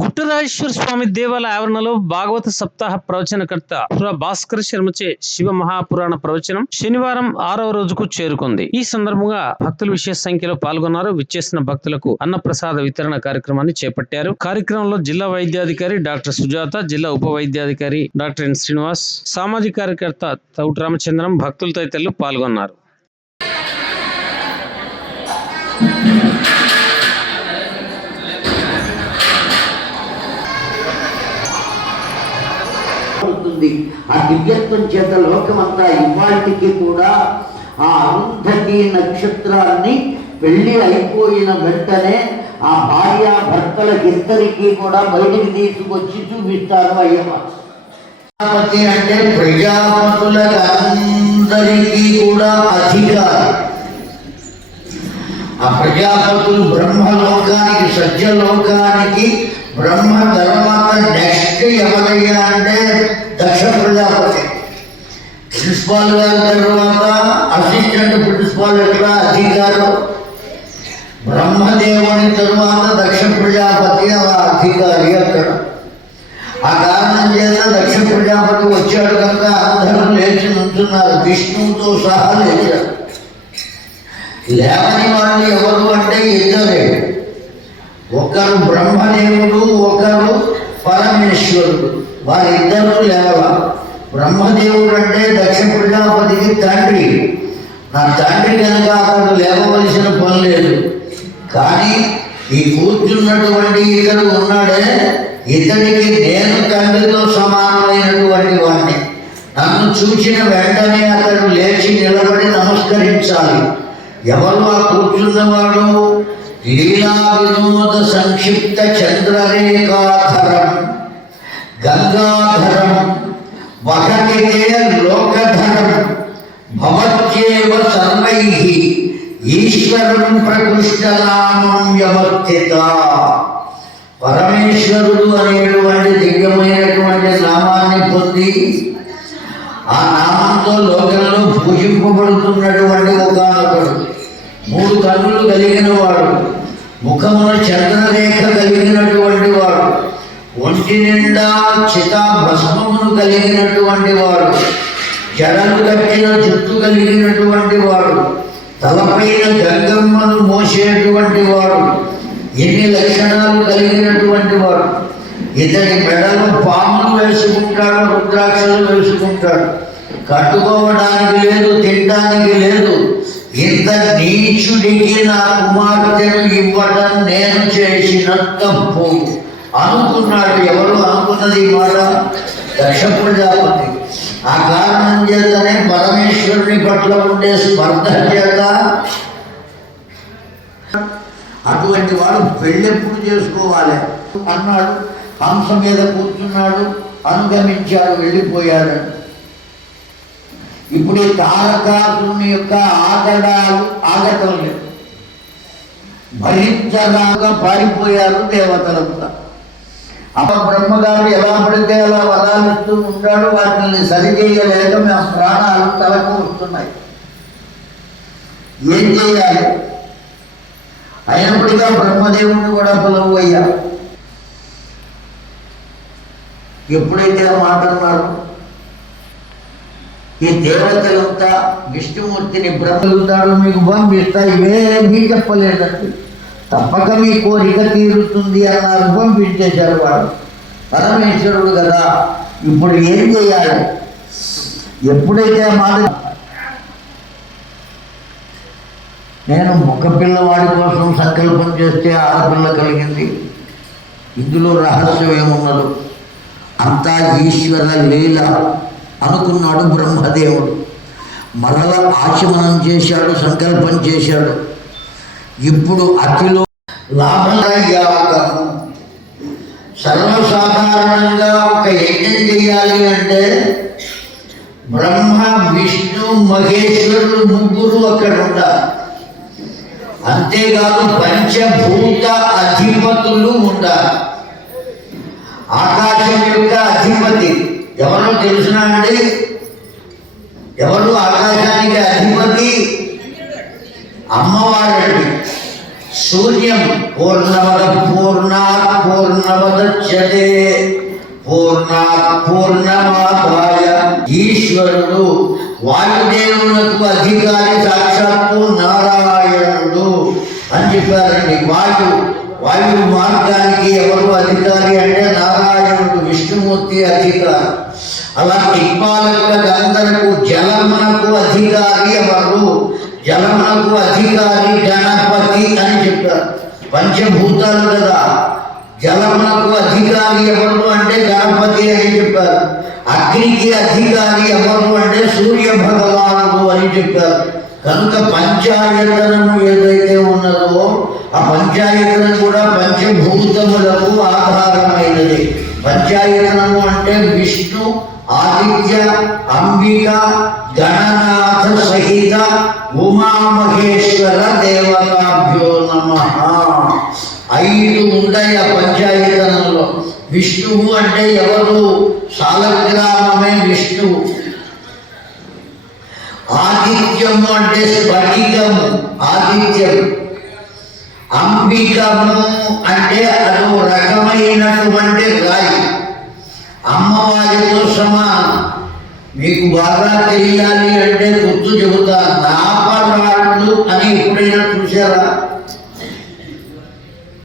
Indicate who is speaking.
Speaker 1: గుట్టరాజేశ్వర స్వామి దేవాలయ ఆవరణలో భాగవత సప్తాహ ప్రవచనకర్త భాస్కర్ శర్మచే శివ మహాపురాణ ప్రవచనం శనివారం ఆరవ రోజుకు చేరుకుంది. ఈ సందర్భంగా భక్తులు విశేష సంఖ్యలో పాల్గొన్నారు. విచ్చేసిన భక్తులకు అన్నప్రసాద వితరణ కార్యక్రమాన్ని చేపట్టారు. కార్యక్రమంలో జిల్లా వైద్యాధికారి డాక్టర్ సుజాత జిల్లా ఉప వైద్యాధికారి డాక్టర్ ఎన్ శ్రీనివాస్ సామాజిక కార్యకర్త తౌటి రామచంద్రం భక్తులు తదితరులు పాల్గొన్నారు.
Speaker 2: అవుతుంది ఆ దివ్యత్వం చేత లోకమంతా ఇవాటికి కూడా ఆ అరుంధతి నక్షత్రాన్ని పెళ్ళి అయిపోయిన వెంటనే ఆ భార్య భర్తలకిద్దరికీ కూడా బయటికి తీసుకొచ్చి చూపిస్తారు అయ్యమ్మ. ప్రజాపతి అంటే ప్రజాపతులకు అందరికీ కూడా అధికారం. ఆ ప్రజాపతులు బ్రహ్మలోకానికి సత్యలోకానికి బ్రహ్మ తర్వాత నెక్స్ట్ ఎవరయ్యా అంటే ప్రిన్సిపాల్ గారి తర్వాత అసిస్టెంట్ ప్రిన్సిపాల్ ఎక్కడ అధికారం బ్రహ్మదేవుని తరువాత దక్ష ప్రజాపతి అధికారి అక్కడ. ఆ కారణం చేత దక్ష ప్రజాపతి వచ్చాడు కనుక అందరూ లేచి నుంచున్నారు. విష్ణువుతో సహా లేచారు. లేవని వాళ్ళు ఎవరు అంటే ఇద్దరే. ఒకరు బ్రహ్మదేవుడు ఒకరు పరమేశ్వరుడు. వారిద్దరూ లేవరు? బ్రహ్మదేవుడు అంటే దక్షిణ ప్రజాపతికి తండ్రి. నా తండ్రి కనుక అతడు లేవవలసిన పని లేదు. కానీ ఈ కూర్చున్నటువంటి ఇతడు ఉన్నాడే ఇతనికి నేను తండ్రితో సమానమైనటువంటి వాడిని నన్ను చూసిన వెంటనే అతడు లేచి నిలబడి నమస్కరించాలి. ఎవరు ఆ కూర్చున్నవాడు? లీలా వినోద సంక్షిప్త చంద్రరేఖాధరం. గంగా భవత్యేవ సర్వై ఈశ్వరం ప్రకృష్టనామం వ్యవర్తిత పరమేశ్వరుడు అనేటువంటి దివ్యమైనటువంటి నామాన్ని పొంది ఆ నామంతో లోకంలో పూజింపబడుతున్నటువంటి ఒక మూడు కన్నులు కలిగిన వాడు ముఖమున చంద్రరేఖ కలిగినటువంటి వాడు ఒంటి నిండా చితా భస్మమును కలిగినటువంటి వాడు. జడలు కట్టిన జుట్టు కలిగినటువంటి వాడు తలపైన గంగమ్మను మోసేటువంటి వాడు ఎన్ని లక్షణాలు కలిగినటువంటి వాడు ఇతని మెడలు పాములు వేసుకుంటాడు రుద్రాక్షలు వేసుకుంటాడు. కట్టుకోవడానికి లేదు తినడానికి లేదు. ఇంత నీచుడికి నా కుమార్తెను ఇవ్వటం నేను చేసిన తప్పు అనుకున్నాడు ఎవరు? అనుకున్నది ఈ మాట దక్ష ప్రజాపతి ఆ కారణం చేతనే పరమేశ్వరుని పట్ల ఉండే స్పర్ధ చేత అటువంటి వాడు పెళ్ళెప్పుడు చేసుకోవాలి? అన్నాడు. హంస మీద కూర్చున్నాడు. అనుగమించాడు వెళ్ళిపోయాడు. ఇప్పుడు ఈ తారకాసుని యొక్క ఆగడాలు ఆగటం లేదు. భరించగా పారిపోయారు దేవతలంతా. అప్ప బ్రహ్మగారు ఎలా పడితే అలా వరాలిస్తూ ఉంటాడు వాటిని సరిచేయలేక మేము ప్రాణాలు తలకు వస్తున్నాయి. ఏం చేయాలి? అయినప్పటికీ బ్రహ్మదేవుని కూడా పిలవయ్యా ఎప్పుడైతే ఆ మాట ఈ దేవతలంతా విష్ణుమూర్తిని బ్రహ్మలుతాడు మీకు పంపిస్తా ఇవేమీ చెప్పలేదండి. తప్పక మీ కోరిక తీరుతుంది అన్నారు పంపించేశారు వాడు పరమేశ్వరుడు కదా ఇప్పుడు ఏం చేయాలి? ఎప్పుడైతే మాట నేను ఒక పిల్లవాడి కోసం సంకల్పం చేస్తే ఆడపిల్ల కలిగింది. ఇందులో రహస్యం ఏమున్నదో? అంతా ఈశ్వర లీల అనుకున్నాడు బ్రహ్మదేవుడు. మరల ఆచమనం చేశాడు సంకల్పం చేశాడు. ఇప్పుడు అతిలో లాభయాగము సర్వసాధారణంగా ఒక యజ్ఞం చేయాలి అంటే బ్రహ్మ విష్ణు మహేశ్వరుడు ముగ్గురు అక్కడ ఉండాలి. అంతేకాదు పంచభూత అధిపతులు ఉండాలి. ఆకాశం యొక్క అధిపతి ఎవరో తెలుసునా అండి? ఎవరు ఆకాశానికి అధిపతి? అమ్మవారు సూర్యం పూర్ణవద పూర్ణాత్ పూర్ణమదచ్యతే పూర్ణాత్ పూర్ణమాదాయ ఈశ్వరుడు వాయుదేవులకు అధికారి సాక్షాత్తు నారాయణుడు. అని చెప్పారండి వాయు వాయు మార్గానికి ఎవరు అధికారి అంటే నారాయణుడు విష్ణుమూర్తి అధికారి. అలా దిక్పాలకులకు అందరకు జలమునకు అధికారి ఎవరు? జలమునకు అధికారి గణపతి అని చెప్పారు. పంచభూతాలు కదా. జలమునకు అధికారి ఎవరు అంటే గణపతి అని చెప్పారు. అగ్నికి అధికారి ఎవరు అంటే సూర్య భగవానుడు అని చెప్పారు. కనుక పంచాయతనము ఏదైతే ఉన్నదో ఆ పంచాయతనం కూడా పంచభూతములకు ఆధారమైనది. పంచాయతనము అంటే విష్ణు ఆదిత్య అంబిక గణనాథ సహిత ఉమామహేశ్వర దేవతాభ్యో నమ. ఐదు ఉండయ పంచాయతనంలో విష్ణువు అంటే ఎవరు? సాలగ్రామమే విష్ణువు. ఆదిత్యము అంటే స్ఫటికము ఆదిత్యం అంబికము అంటే అదో రకమైనటువంటి రాయి. అమ్మవారితో సమానం. మీకు బాగా తెలియాలి అంటే గుర్తు చెబుతా నా lagi kudanya kusiala